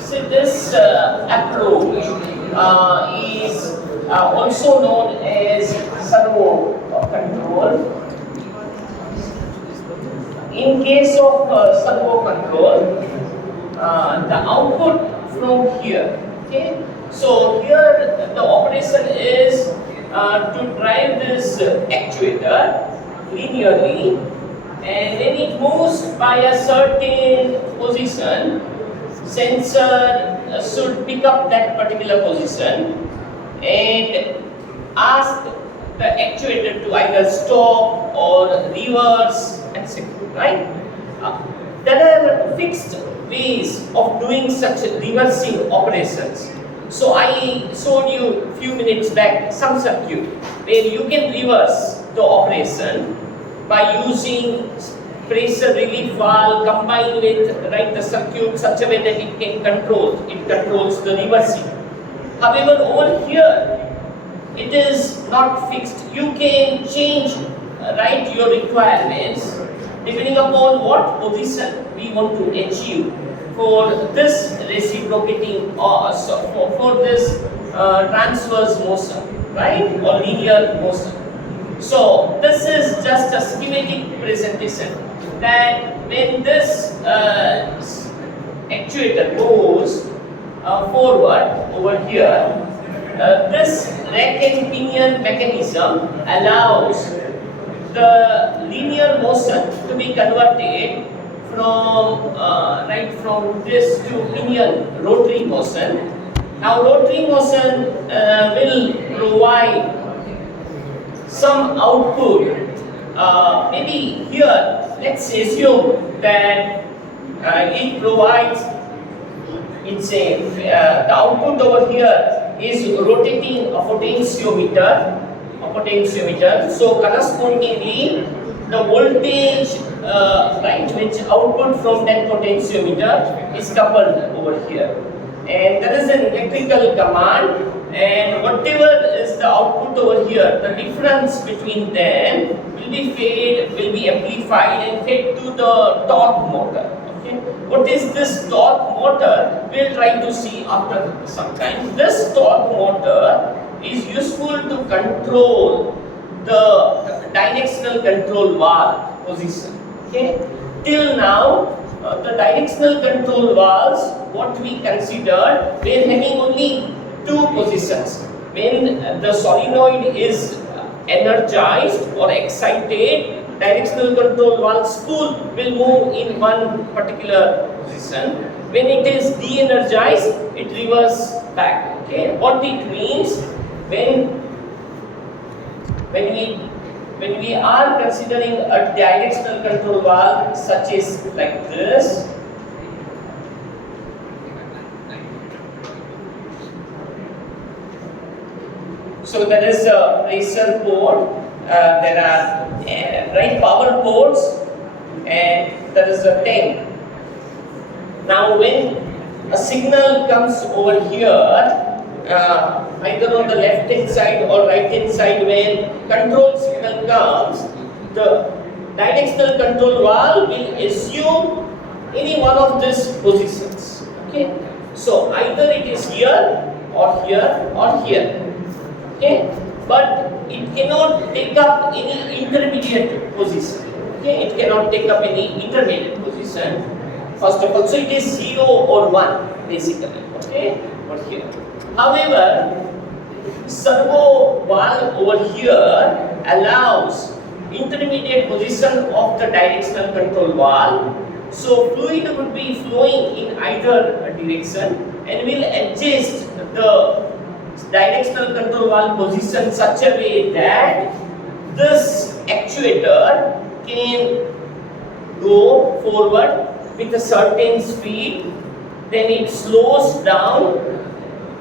So this approach is also known as servo control. In case of servo control, the output from here. Okay, so here the operation is to drive this actuator linearly, and when it moves by a certain position, sensor should pick up that particular position and ask the actuator to either stop or reverse, etc. Right? There are fixed ways of doing such reversing operations. So I showed you a few minutes back some circuit where you can reverse the operation by using pressure relief valve combined with the circuit such a way that it controls the reversing. However, over here it is not fixed. You can change your requirements depending upon what position we want to achieve for this reciprocating or for this transverse motion, right, or linear motion. So this is just a schematic presentation that when this actuator goes forward over here, this rack and pinion mechanism allows the linear motion to be converted from from this to pinion rotary motion. Now rotary motion will provide some output. Maybe here, let's assume that it provides, the output over here is rotating a potentiometer. So correspondingly, the voltage which output from that potentiometer is coupled over here, and there is an electrical command, and whatever is the output over here, the difference between them will be amplified and fed to the torque motor. Okay, what is this torque motor? We'll try to see after some time. This torque motor is useful to control the directional control valve position. Okay, till now the directional control valves, what we considered, were having only two positions. When the solenoid is energized or excited, directional control valve spool will move in one particular position. When it is de-energized, it reverses back. Okay, what it means, when we are considering a directional control valve such as like this, so there is a pressure port, there are power ports, and there is a tank. Now when a signal comes over here, either on the left hand side or right hand side, when control signal comes, the directional control valve will assume any one of these positions. Okay, so either it is here or here or here. Okay, but it cannot take up any intermediate position. Okay, it cannot take up any intermediate position. First of all, so it is 0 or 1 basically. Okay, or here. However, servo valve over here allows intermediate position of the directional control valve. So fluid would be flowing in either direction and will adjust the directional control valve position such a way that this actuator can go forward with a certain speed, then it slows down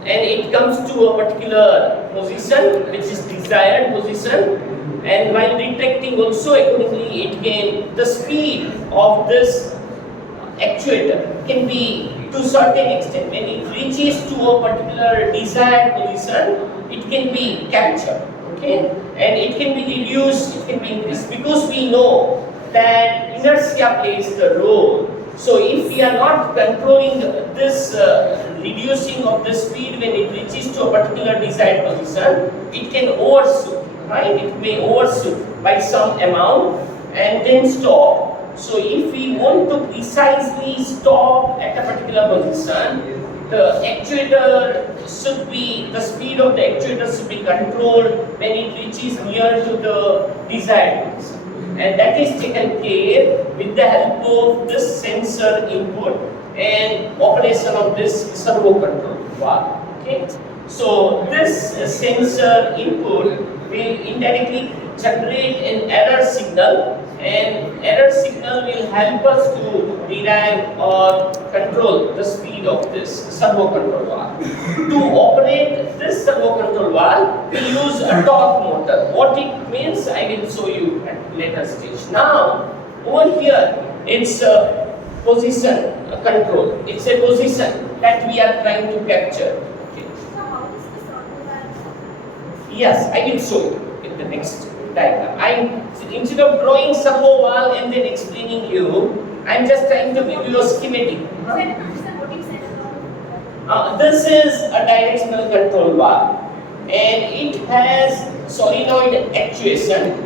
and it comes to a particular position which is desired position, and while retracting also accordingly the speed of this actuator can be to certain extent. When it reaches to a particular desired position, it can be captured. Okay, and it can be reduced, it can be increased, because we know that inertia plays the role. So if we are not controlling this reducing of the speed when it reaches to a particular desired position, it can overshoot, right? It may overshoot by some amount and then stop. So if we want to precisely stop at a particular position, the actuator should be, the speed of the actuator should be controlled when it reaches near to the desired position. And that is taken care with the help of this sensor input and operation of this servo control valve. Okay, so this sensor input will indirectly generate an error signal, and error signal will help us to derive or control the speed of this servo control valve. To operate this servo control valve, we use a torque motor. What it means, I will show you at later stage. Now, over here, it's a position control. It's a position that we are trying to capture. Okay. So how is the servo valve? Yes, I will show you in the next diagram. Instead of drawing servo valve and then explaining you, I'm just trying to give you a schematic. Sir, what you said about This is a directional control valve and it has solenoid actuation.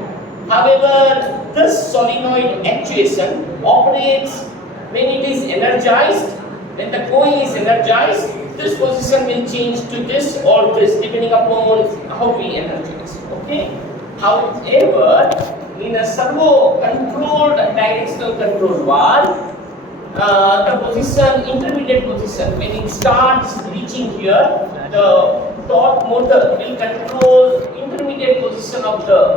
However, this solenoid actuation operates when it is energized. When the coil is energized, this position will change to this or this depending upon how we energize. Okay. However, in a servo controlled directional control valve, the position, intermediate position, when it starts reaching here, the torque motor will control intermediate position of the